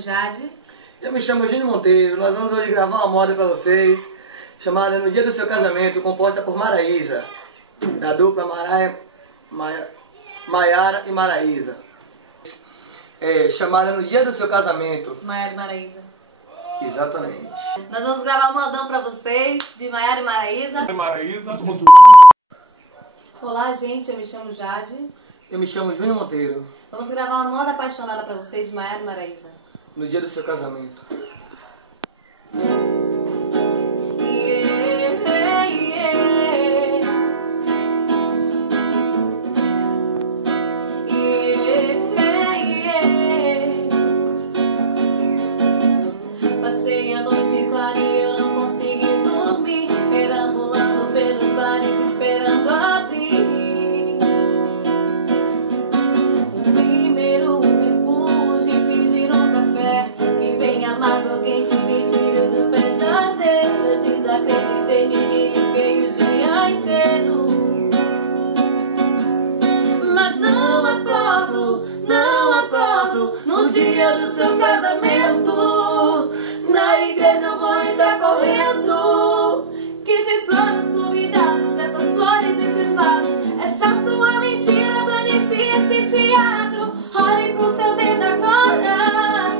Jade. Eu me chamo Júnior Monteiro. Nós vamos hoje gravar uma moda para vocês, chamada No Dia do Seu Casamento, composta por Maraísa, da dupla Maiara e Maraísa. Chamada No Dia do Seu Casamento. Maiara e Maraísa. Exatamente. Nós vamos gravar um modão pra vocês, de Maiara e Maraísa. Olá, gente, eu me chamo Jade. Eu me chamo Júnior Monteiro. Vamos gravar uma moda apaixonada pra vocês, de Maiara e Maraísa. No Dia do Seu Casamento. Passei a noite clara e eu não consegui dormir, perambulando pelos bares esperando abrir. O primeiro refúgio, pedir um café que vem amargo, quente, me tire do pesadelo. Eu desacreditei, me belisquei o dia inteiro, mas não acordo no dia do seu casamento. Na igreja eu vou entrar correndo, que esses planos convidados, essas flores, esses vasos, essa sua mentira, dane-se esse teatro. Olhe pro seu dedo agora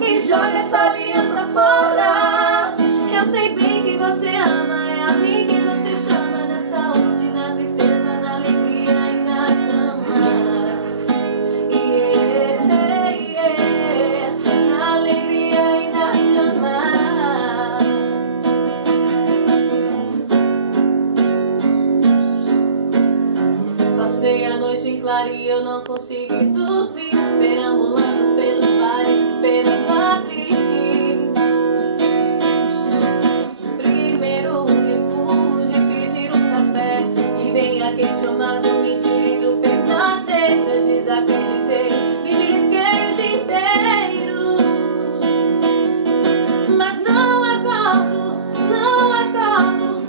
e joga essa aliança fora. Eu sei bem que você ama, é a mim que você chama, na saúde, na tristeza, na alegria e na cama. Na alegria e na cama. Passei a noite em claro e eu não consegui dormir, perambulando pelos bares esperando abrir. Primeiro refúgio, pedir um café que venha quente, amado, me tire do pesadelo. Eu desacreditei, me belisquei o dia inteiro, mas não acordo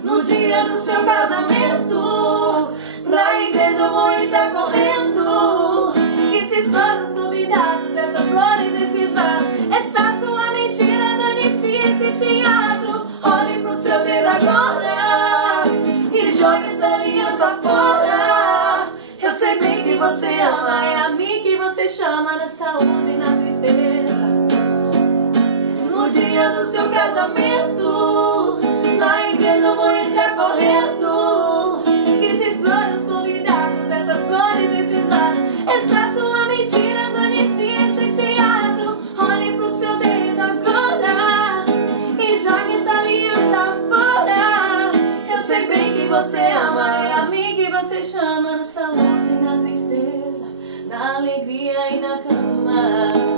no dia do seu casamento. Na igreja eu vou entrar correndo, que esses planos convidados, essas flores, esses vasos, essa sua mentira, dane-se esse teatro. Olhe pro seu dedo agora e jogue essa aliança fora. Eu sei bem que você ama, é a mim que você chama, na saúde e na tristeza. No dia do seu casamento, na igreja eu vou entrar correndo, que esses planos convidados, essas flores, esses vasos, essa sua mentira, dane-se esse teatro. Olhe pro seu dedo agora e jogue essa aliança fora. Eu sei bem que você ama, é a mim que você chama, na saúde e na tristeza, na alegria e na cama.